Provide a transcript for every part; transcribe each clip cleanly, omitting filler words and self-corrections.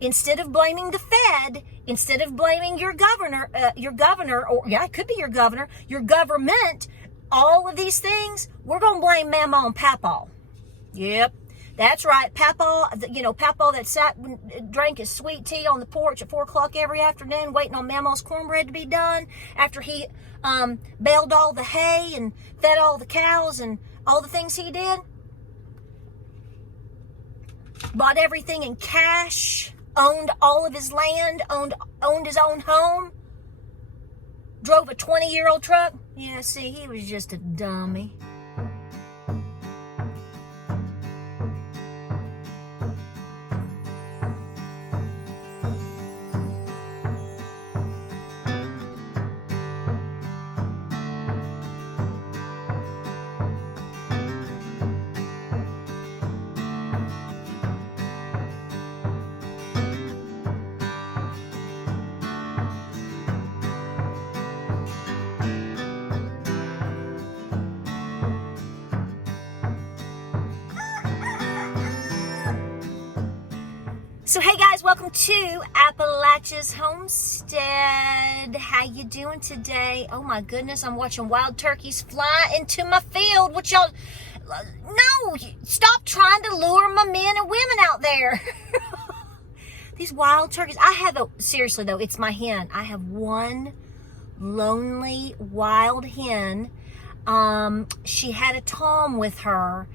instead of blaming the Fed, instead of blaming your governor, or yeah, it could be your governor, your government, all of these things, we're going to blame Mama and Papa. Yep, that's right. Papa, Papa that sat and drank his sweet tea on the porch at 4 o'clock every afternoon, waiting on Mama's cornbread to be done after he baled all the hay and fed all the cows and all the things he did. Bought everything in cash, owned all of his land, owned his own home, drove a 20-year-old truck. Yeah, see, he was just a dummy. So hey guys, welcome to Appalachia's Homestead. How you doing today? Oh my goodness, I'm watching wild turkeys fly into my field. What y'all, no, stop trying to lure my men and women out there. These wild turkeys, seriously though, it's my hen. I have one lonely wild hen. She had a tom with her.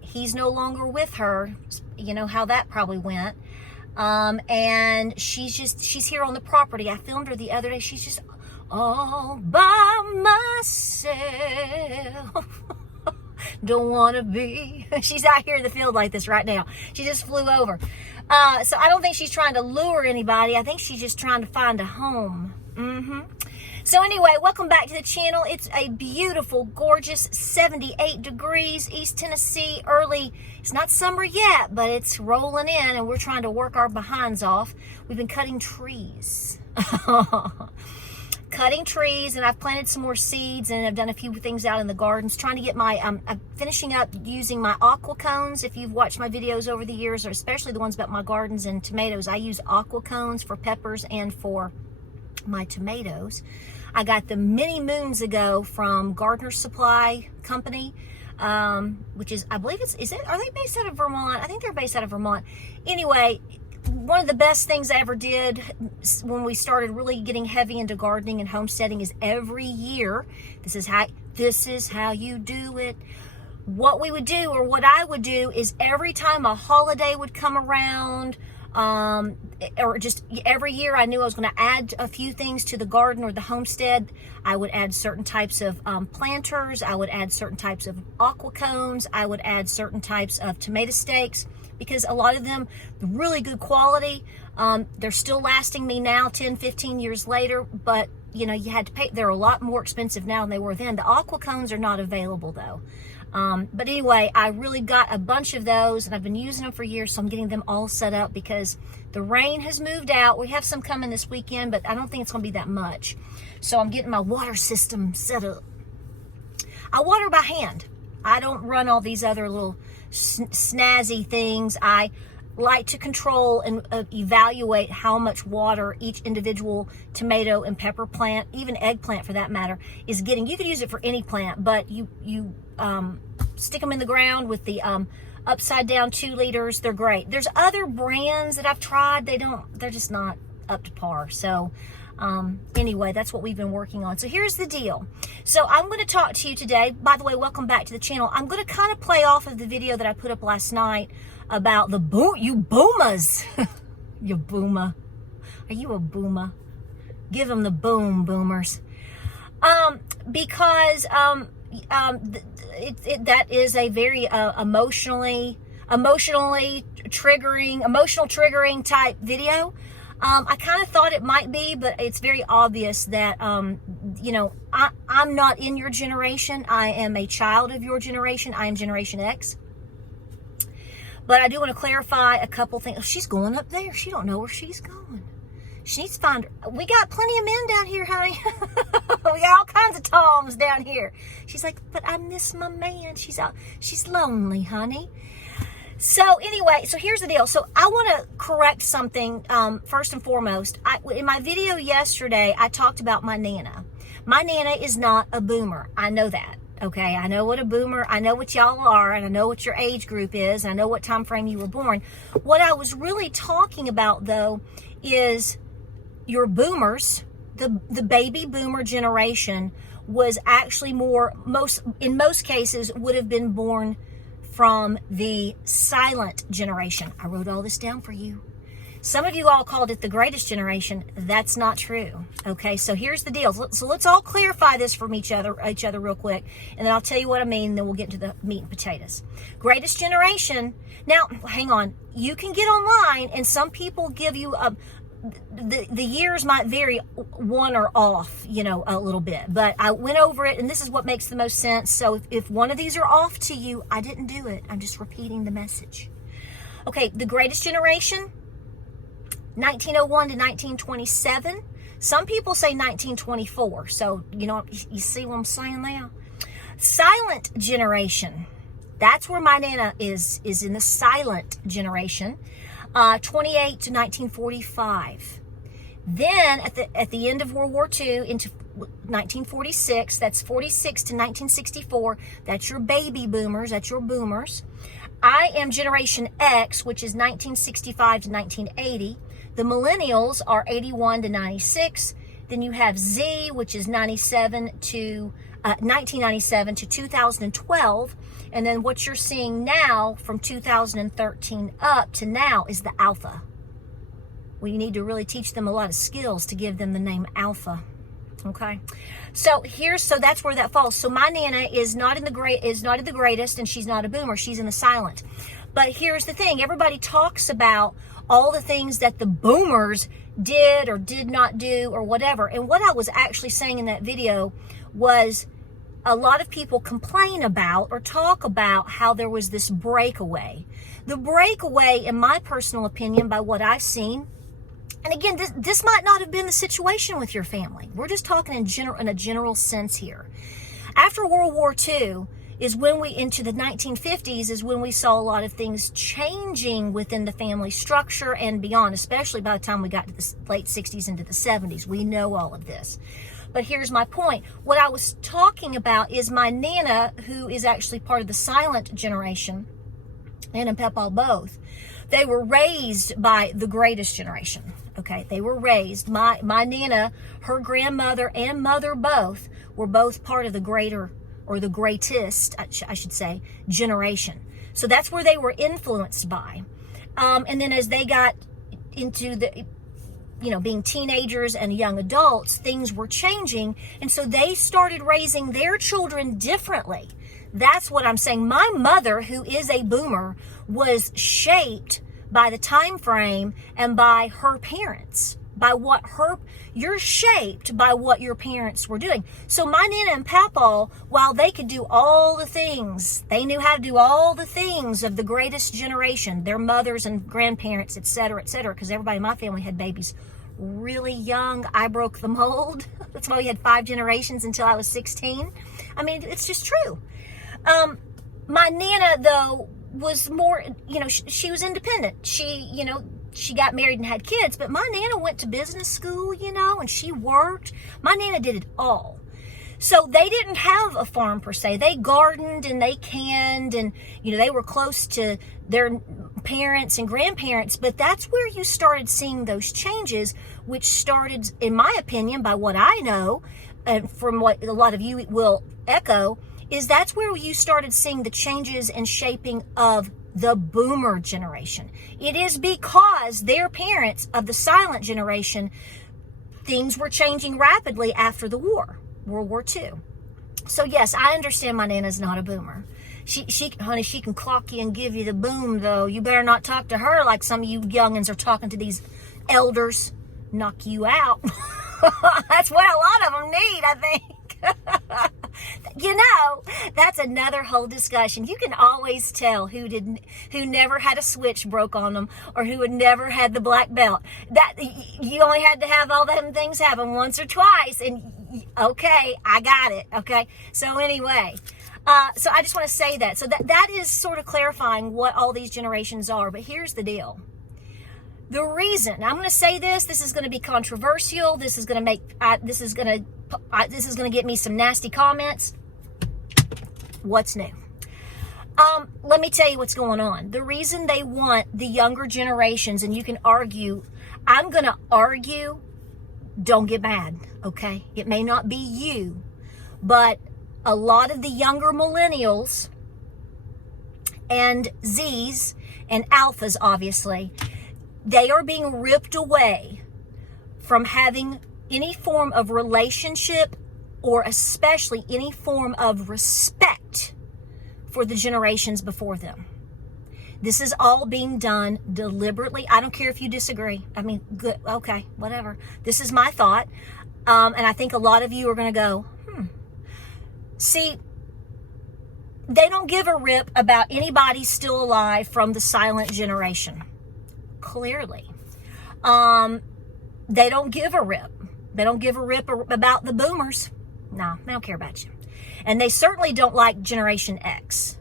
He's no longer with her. You know how that probably went. And she's here on the property. I filmed her the other day. She's just all by myself. Don't want to be. She's out here in the field like this right now. She just flew over. So I don't think she's trying to lure anybody. I think she's just trying to find a home. So anyway, welcome back to the channel. It's a beautiful, gorgeous 78 degrees, East Tennessee, early. It's not summer yet, but it's rolling in, and we're trying to work our behinds off. We've been cutting trees. Cutting trees, and I've planted some more seeds, and I've done a few things out in the gardens, trying to get my, I'm finishing up using my aqua cones. If you've watched my videos over the years, or especially the ones about my gardens and tomatoes, I use aqua cones for peppers and for my tomatoes. I got them many moons ago from Gardener's Supply Company, which is, I believe are they based out of Vermont? I think they're based out of Vermont. Anyway, one of the best things I ever did when we started really getting heavy into gardening and homesteading is every year, this is how you do it. What we would do, or what I would do, is every time a holiday would come around, or just every year I knew I was going to add a few things to the garden or the homestead, I would add certain types of planters, I would add certain types of aqua cones, I would add certain types of tomato stakes, because a lot of them, really good quality, they're still lasting me now 10, 15 years later, but you know, you had to pay. They're a lot more expensive now than they were then. The aqua cones are not available though. But anyway, I really got a bunch of those, and I've been using them for years, so I'm getting them all set up because the rain has moved out. We have some coming this weekend, but I don't think it's going to be that much. So I'm getting my water system set up. I water by hand. I don't run all these other little snazzy things. I like to control and evaluate how much water each individual tomato and pepper plant, even eggplant for that matter, is getting. You could use it for any plant, but you stick them in the ground with the upside down 2 liters. They're great. There's other brands that I've tried. They're just not up to par. So anyway, that's what we've been working on. So here's the deal. So I'm going to talk to you today. By the way, welcome back to the channel. I'm going to kind of play off of the video that I put up last night about you boomers. You boomer. Are you a boomer? Give them the boom, boomers. Because that is a very emotional triggering type video. I kind of thought it might be, but it's very obvious that, you know, I'm not in your generation. I am a child of your generation. I am Generation X. But I do want to clarify a couple things. Oh, she's going up there. She don't know where she's going. She needs to find her. We got plenty of men down here, honey. We got all kinds of toms down here. She's like, but I miss my man. She's lonely, honey. So anyway, so here's the deal. So I want to correct something first and foremost. In my video yesterday, I talked about my Nana. My Nana is not a boomer. I know that. Okay, I know what a boomer, I know what y'all are, and I know what your age group is, and I know what time frame you were born. What I was really talking about, though, is your boomers, the baby boomer generation was actually in most cases, would have been born from the silent generation. I wrote all this down for you. Some of you all called it the greatest generation. That's not true. Okay, so here's the deal. So let's all clarify this from each other real quick, and then I'll tell you what I mean, then we'll get to the meat and potatoes. Greatest generation. Now, hang on. You can get online, and some people give you the years might vary one or off, a little bit. But I went over it, and this is what makes the most sense. So if one of these are off to you, I didn't do it. I'm just repeating the message. Okay, the greatest generation, 1901 to 1927. Some people say 1924. So, you see what I'm saying there? Silent generation. That's where my Nana is in the silent generation. 28 to 1945. Then at the end of World War II into 1946, that's 46 to 1964. That's your baby boomers. That's your boomers. I am Generation X, which is 1965 to 1980. The millennials are 81 to 96. Then you have Z, which is 1997 to 2012. And then what you're seeing now from 2013 up to now is the Alpha. We need to really teach them a lot of skills to give them the name Alpha. Okay, so that's where that falls. So my Nana is not in the greatest, and she's not a boomer. She's in the silent. But here's the thing: everybody talks about all the things that the boomers did or did not do or whatever. And what I was actually saying in that video was a lot of people complain about or talk about how there was this breakaway. The breakaway, in my personal opinion, by what I've seen, and again, this might not have been the situation with your family. We're just talking in a general sense here. After World War II is when into the 1950s is when we saw a lot of things changing within the family structure and beyond, especially by the time we got to the late 60s into the 70s. We know all of this. But here's my point. What I was talking about is my Nana, who is actually part of the silent generation, and Peppa both. They were raised by the greatest generation. Okay, they were raised. My Nana, her grandmother and mother both were both part of the greater, or the greatest, I should say, generation. So that's where they were influenced by. And then as they got into the, being teenagers and young adults, things were changing. And so they started raising their children differently. That's what I'm saying. My mother, who is a boomer, was shaped by the time frame and by her parents, you're shaped by what your parents were doing. So my Nana and Papa, while they could do all the things, they knew how to do all the things of the greatest generation, their mothers and grandparents, et cetera, because everybody in my family had babies really young. I broke the mold. That's why we had 5 generations until I was 16. I mean, it's just true. My Nana, though, was more, she was independent. She got married and had kids, but my Nana went to business school, and she worked. My Nana did it all. So they didn't have a farm per se. They gardened and they canned, and, they were close to their parents and grandparents, but that's where you started seeing those changes, which started, in my opinion, by what I know, and from what a lot of you will echo, is that's where you started seeing the changes and shaping of the boomer generation. It is because their parents of the silent generation, things were changing rapidly after the war, World War II. So yes, I understand my Nana's not a boomer. She can clock you and give you the boom, though. You better not talk to her like some of you youngins are talking to these elders. Knock you out. That's what a lot of them need, I think. That's another whole discussion. You can always tell who never had a switch broke on them, or who had never had the black belt. That you only had to have all them things happen once or twice, and okay, I got it. Okay, so anyway, So I just want to say that. So that is sort of clarifying what all these generations are. But here's the deal. The reason I'm going to say this is going to be controversial. This is going to get me some nasty comments. What's new? Let me tell you what's going on. The reason they want the younger generations, and you can argue, I'm going to argue, don't get mad, okay? It may not be you, but a lot of the younger millennials and Zs and alphas, obviously, they are being ripped away from having any form of relationship or especially any form of respect for the generations before them. This is all being done deliberately. I don't care if you disagree. I mean, good, okay, whatever. This is my thought. And I think a lot of you are going to go, See, they don't give a rip about anybody still alive from the silent generation. Clearly. They don't give a rip. They don't give a rip about the boomers. No, they don't care about you. And they certainly don't like Generation X.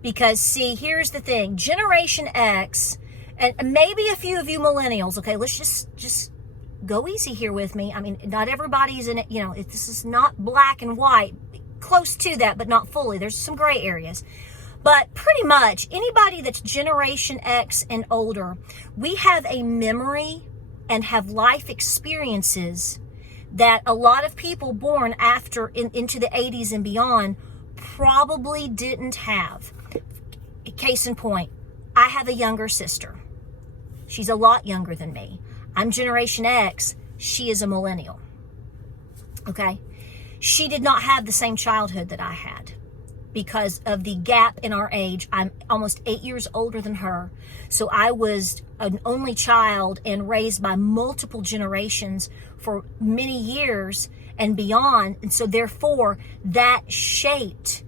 Because, see, here's the thing. Generation X, and maybe a few of you millennials, okay, let's just go easy here with me. I mean, not everybody's in it, this is not black and white. Close to that, but not fully. There's some gray areas. But pretty much anybody that's Generation X and older, we have a memory and have life experiences that a lot of people born after into the 80s and beyond probably didn't have. Case in point, I have a younger sister. She's a lot younger than me. I'm Generation X. She is a millennial. Okay? She did not have the same childhood that I had because of the gap in our age. I'm almost 8 years older than her. So I was an only child and raised by multiple generations for many years and beyond. And so therefore that shaped,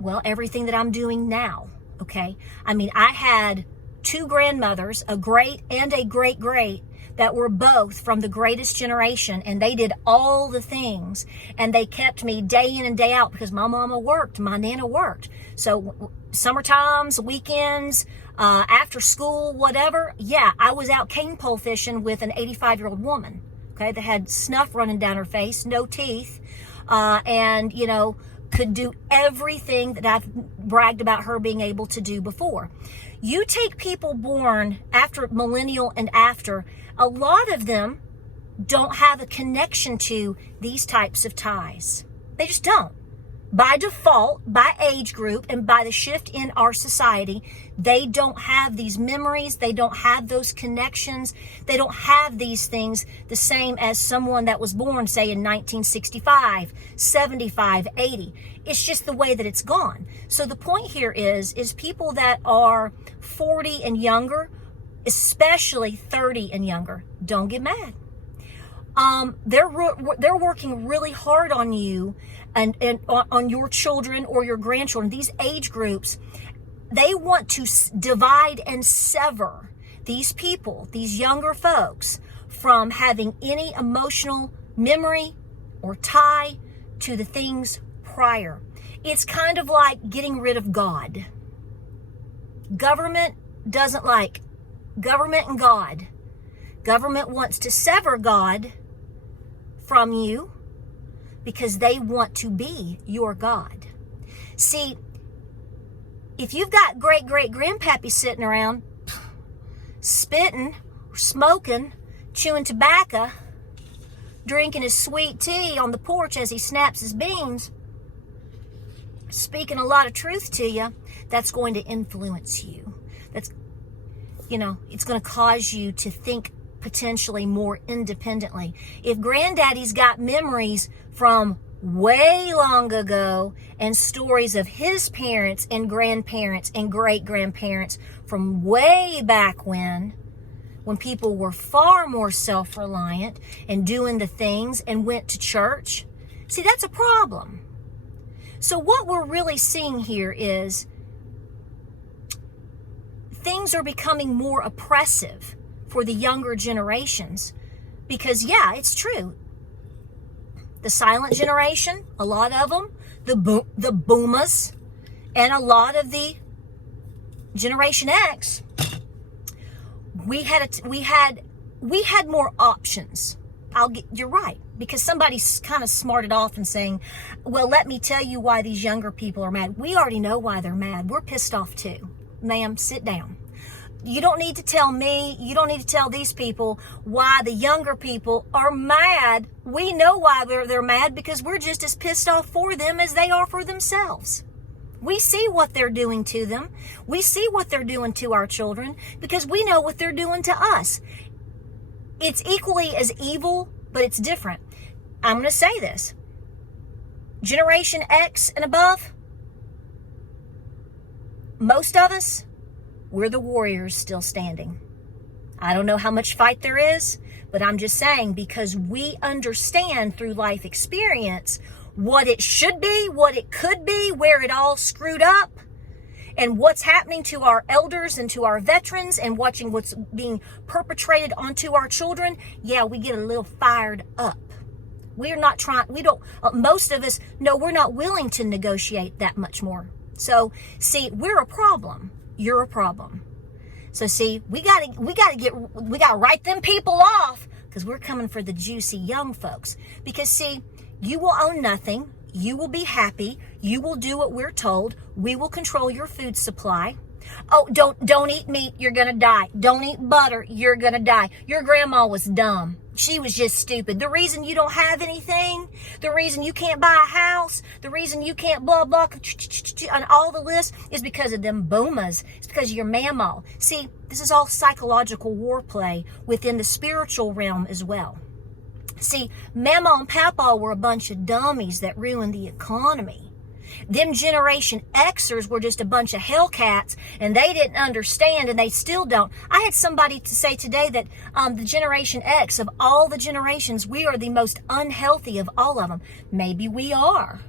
well, everything that I'm doing now. Okay. I mean, I had two grandmothers, a great and a great-great, that were both from the greatest generation, and they did all the things, and they kept me day in and day out because my mama worked, my nana worked. So summer times, weekends, after school, whatever, yeah, I was out cane pole fishing with an 85-year-old woman, okay, that had snuff running down her face, no teeth, and, could do everything that I've bragged about her being able to do before. You take people born after millennial and after, a lot of them don't have a connection to these types of ties. They just don't. By default, by age group, and by the shift in our society, they don't have these memories. They don't have those connections. They don't have these things the same as someone that was born, say, in 1965, 75, 80. It's just the way that it's gone. So the point here is people that are 40 and younger, especially 30 and younger, don't get mad. They're working really hard on you and on your children or your grandchildren. These age groups, they want to divide and sever these people, these younger folks, from having any emotional memory or tie to the things prior. It's kind of like getting rid of God. Government doesn't like government and God. Government wants to sever God from you because they want to be your God. See, if you've got great-great-grandpappy sitting around spitting, smoking, chewing tobacco, drinking his sweet tea on the porch as he snaps his beans, speaking a lot of truth to you, that's going to influence you. That's, it's going to cause you to think potentially more independently. If granddaddy's got memories from way long ago and stories of his parents and grandparents and great-grandparents from way back when people were far more self-reliant and doing the things and went to church, see, that's a problem. So what we're really seeing here is things are becoming more oppressive for the younger generations because, yeah, it's true. The silent generation, a lot of them the boomers, and a lot of the Generation X, we had more options. You're right, because somebody's kind of smarted off and saying, well, let me tell you why these younger people are mad. We already know why they're mad. We're pissed off too. Ma'am, sit down. You don't need to tell me, you don't need to tell these people why the younger people are mad. We know why they're mad, because we're just as pissed off for them as they are for themselves. We see what they're doing to them. We see what they're doing to our children, because we know what they're doing to us. It's equally as evil, but it's different. I'm going to say this. Generation X and above, most of us, we're the warriors still standing. I don't know how much fight there is, but I'm just saying, because we understand through life experience what it should be, what it could be, where it all screwed up, and what's happening to our elders and to our veterans, and watching what's being perpetrated onto our children. Yeah, we get a little fired up. We're not trying, most of us, no, we're not willing to negotiate that much more. So, see, we're a problem. You're a problem. So see, we gotta write them people off, because we're coming for the juicy young folks. Because see, you will own nothing. You will be happy. You will do what we're told. We will control your food supply. Oh, don't eat meat. You're going to die. Don't eat butter. You're going to die. Your grandma was dumb. She was just stupid. The reason you don't have anything, the reason you can't buy a house, the reason you can't blah, blah, on all the list is because of them boomers. It's because of your mamaw. See, this is all psychological warplay within the spiritual realm as well. See, Mama and Papa were a bunch of dummies that ruined the economy. Them Generation Xers were just a bunch of hellcats, and they didn't understand, and they still don't. I had somebody to say today that the Generation X, of all the generations, we are the most unhealthy of all of them. Maybe we are.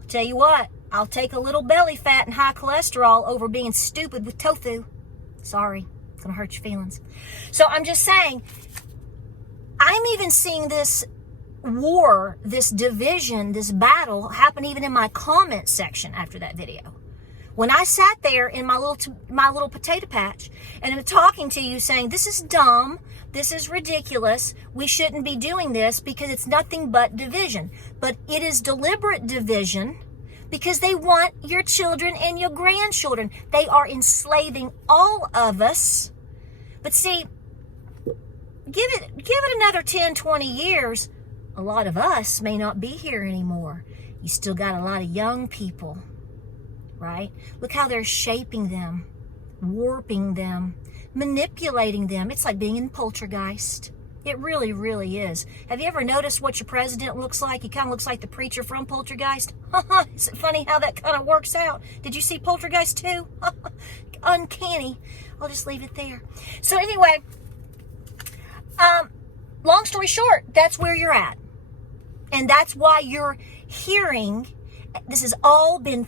I'll tell you what, I'll take a little belly fat and high cholesterol over being stupid with tofu. Sorry, it's going to hurt your feelings. So I'm just saying, I'm even seeing this war, this division, this battle happen even in my comment section after that video. When I sat there in my little potato patch and I'm talking to you saying, this is dumb, this is ridiculous, we shouldn't be doing this because it's nothing but division. But it is deliberate division because they want your children and your grandchildren. They are enslaving all of us. But see, give it another 10, 20 years, a lot of us may not be here anymore. You still got a lot of young people, right? Look how they're shaping them, warping them, manipulating them. It's like being in Poltergeist. It really, really is. Have you ever noticed what your president looks like? He kind of looks like the preacher from Poltergeist. Is it funny how that kind of works out? Did you see Poltergeist 2? Uncanny. I'll just leave it there. So anyway, long story short, that's where you're at. And that's why you're hearing, this has all been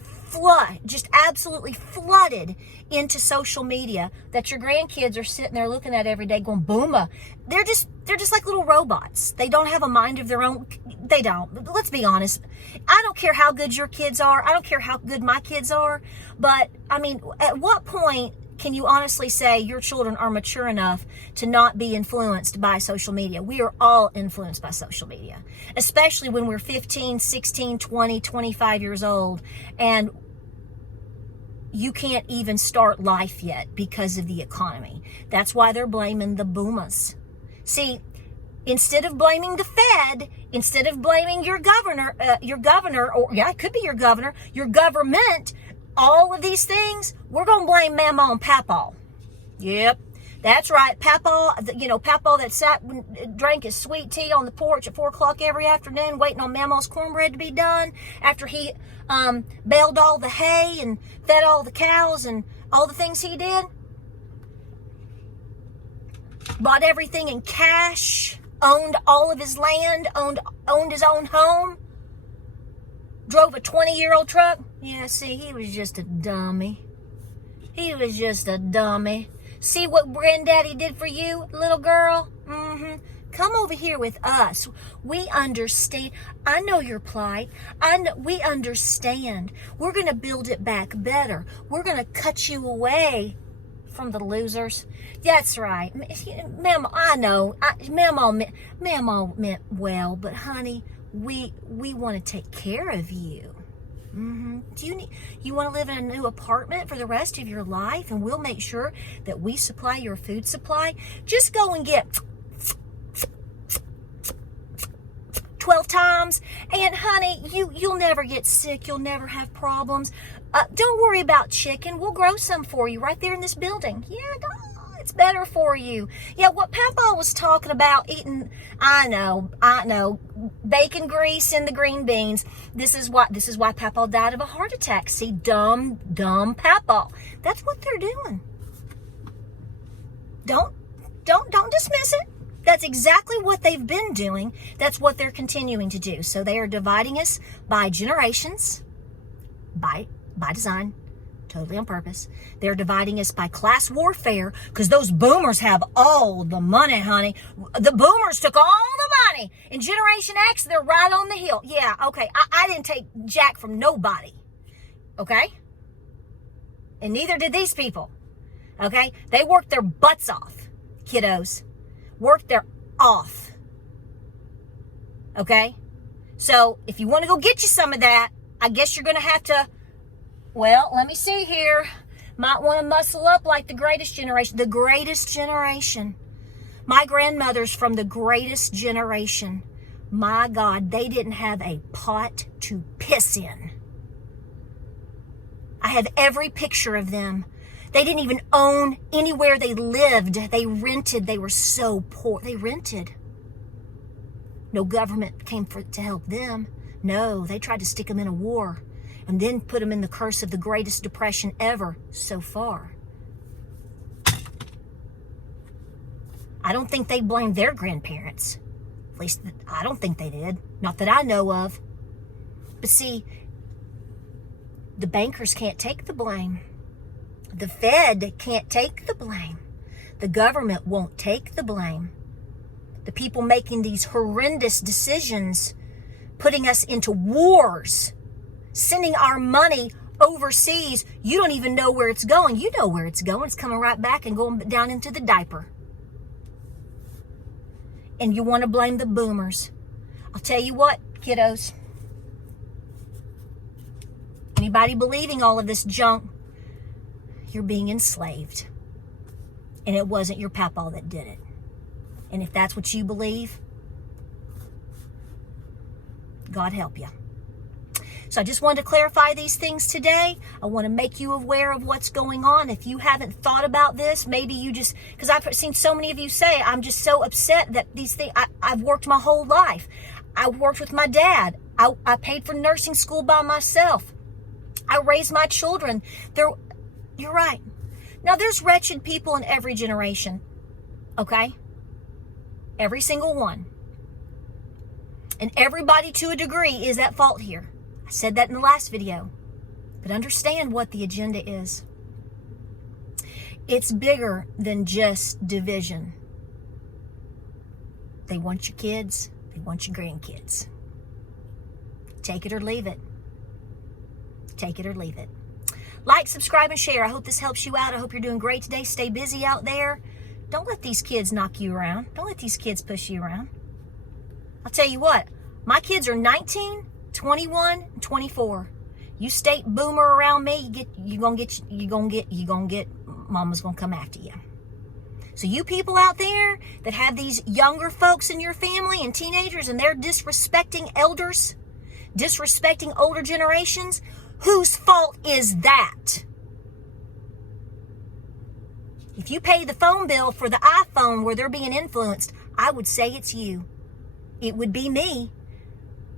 just absolutely flooded into social media, that your grandkids are sitting there looking at every day going, booma. They're just like little robots. They don't have a mind of their own. They don't. Let's be honest. I don't care how good your kids are. I don't care how good my kids are. But, I mean, at what point can you honestly say your children are mature enough to not be influenced by social media? We are all influenced by social media, especially when we're 15, 16, 20, 25 years old, and you can't even start life yet because of the economy. That's why they're blaming the boomers. See, instead of blaming the Fed, instead of blaming your governor, or yeah, it could be your governor, your government, all of these things, we're going to blame Mama and Papa. Yep, that's right. Papa, Papa that sat and drank his sweet tea on the porch at 4 o'clock every afternoon, waiting on Mama's cornbread to be done after he baled all the hay and fed all the cows and all the things he did. Bought everything in cash, owned all of his land, owned his own home, drove a 20-year-old truck. Yeah, see, he was just a dummy. He was just a dummy. See what Granddaddy did for you, little girl? Come over here with us. We understand. I know your plight. We understand. We're going to build it back better. We're going to cut you away from the losers. That's right. Ma'am, I know. Ma'am all meant well, but honey, we want to take care of you. Do you want to live in a new apartment for the rest of your life, and we'll make sure that we supply your food supply? Just go and get 12 times, and honey, you'll never get sick. You'll never have problems. Don't worry about chicken. We'll grow some for you right there in this building. Yeah, it's better for you. Yeah, what Papa was talking about eating, I know, bacon grease and the green beans. This is why Papa died of a heart attack. See, dumb Papa. That's what they're doing. Don't dismiss it. That's exactly what they've been doing. That's what they're continuing to do. So they are dividing us by generations, by design, totally on purpose. They're dividing us by class warfare because those boomers have all the money, honey. The boomers took all the money. And Generation X, they're right on the hill. Yeah, okay. I didn't take jack from nobody. Okay? And neither did these people. Okay? They worked their butts off, kiddos. Worked their off. Okay? So, if you want to go get you some of that, I guess you're going to have to, well, let me see here. Might want to muscle up like the greatest generation. The greatest generation. My grandmother's from the greatest generation. My God, they didn't have a pot to piss in. I have every picture of them. They didn't even own anywhere they lived. They rented. They were so poor. They rented. No government came to help them. No, they tried to stick them in a war and then put them in the curse of the greatest depression ever so far. I don't think they blamed their grandparents. At least, I don't think they did. Not that I know of. But see, the bankers can't take the blame. The Fed can't take the blame. The government won't take the blame. The people making these horrendous decisions, putting us into wars, sending our money overseas, you don't even know where it's going. You know where it's going. It's coming right back and going down into the diaper. And you want to blame the boomers. I'll tell you what, kiddos. Anybody believing all of this junk, you're being enslaved. And it wasn't your papa that did it. And if that's what you believe, God help you. So I just wanted to clarify these things today. I want to make you aware of what's going on. If you haven't thought about this, maybe you just, because I've seen so many of you say, I'm just so upset that these things, I've worked my whole life. I worked with my dad. I paid for nursing school by myself. I raised my children. You're right. Now, there's wretched people in every generation, okay? Every single one. And everybody to a degree is at fault here. I said that in the last video. But understand what the agenda is. It's bigger than just division. They want your kids. They want your grandkids. Take it or leave it. Take it or leave it. Like, subscribe, and share. I hope this helps you out. I hope you're doing great today. Stay busy out there. Don't let these kids knock you around. Don't let these kids push you around. I'll tell you what. My kids are 19, 21, and 24. You state boomer around me, you're gonna get. Mama's gonna come after you. So you people out there that have these younger folks in your family and teenagers, and they're disrespecting elders, disrespecting older generations. Whose fault is that? If you pay the phone bill for the iPhone where they're being influenced, I would say it's you. It would be me.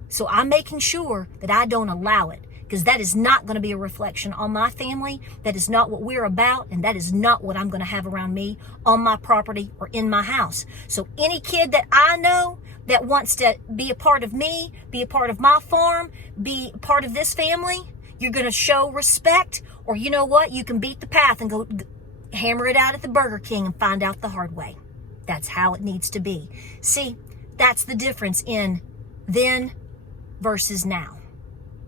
So I'm making sure that I don't allow it, because that is not going to be a reflection on my family. That is not what we're about, and that is not what I'm going to have around me, on my property, or in my house. So any kid that I know that wants to be a part of me, be a part of my farm, be a part of this family, you're going to show respect, or you know what? You can beat the path and go hammer it out at the Burger King and find out the hard way. That's how it needs to be. See, that's the difference in then versus now.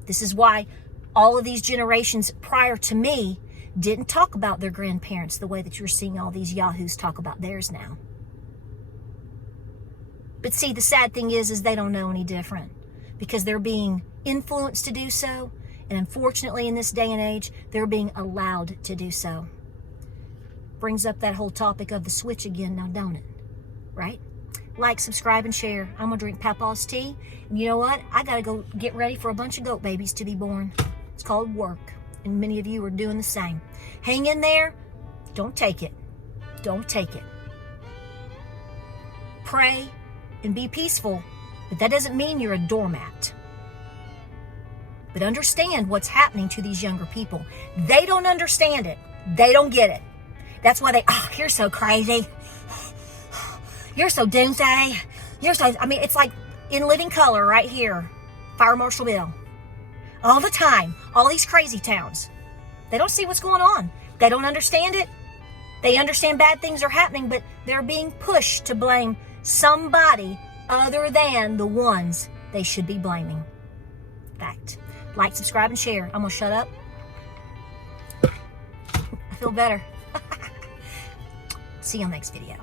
This is why all of these generations prior to me didn't talk about their grandparents the way that you're seeing all these yahoos talk about theirs now. But see, the sad thing is they don't know any different because they're being influenced to do so. And unfortunately, in this day and age, they're being allowed to do so. Brings up that whole topic of the switch again now, don't it? Right? Like, subscribe, and share. I'm going to drink Papa's tea. And you know what? I got to go get ready for a bunch of goat babies to be born. It's called work. And many of you are doing the same. Hang in there. Don't take it. Don't take it. Pray and be peaceful, but that doesn't mean you're a doormat. But understand what's happening to these younger people. They don't understand it. They don't get it. That's why you're so crazy. You're so doomsday. It's like in living color right here. Fire Marshal Bill. All the time. All these crazy towns. They don't see what's going on. They don't understand it. They understand bad things are happening, but they're being pushed to blame somebody other than the ones they should be blaming. Fact. Like, subscribe, and share. I'm going to shut up. I feel better. See you on the next video.